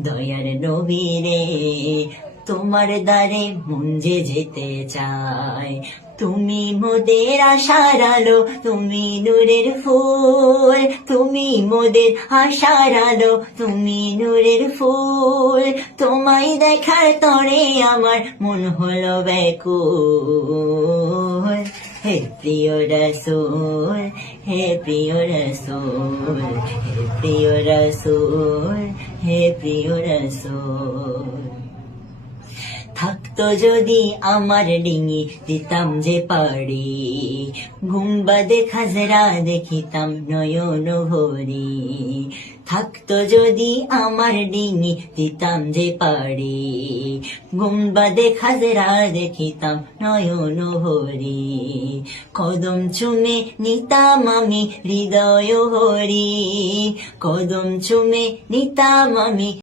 দয়ার নবীরে তোমার দ্বারে মন যে যেতে চায়। তুমি মোদের আশার আলো, তুমি নূরের ফুল, তুমি মোদের আশার আলো, তুমি নূরের ফুল। তোমায় দেখার তরে আমার মন হলো ব্যাকুল। হে প্রিয় রসূল, হে প্রিয় রসূল, হে প্রিয় রসূল, হে প্রিয় রসূল। থাকতো যদি আমার ডিঙি দিতাম যে পাড়ি, গুম্বাদে খাজরা দেখিতাম নয়ন ভরি। থাকতো যদি আমার ডিঙি দিতাম যে পাড়ি, গুম্বাদে খাজরা দেখিতাম নয়ন ভরি। কদম চুমে নিতাম আমি হৃদয় ভরি, কদম চুমে নিতাম আমি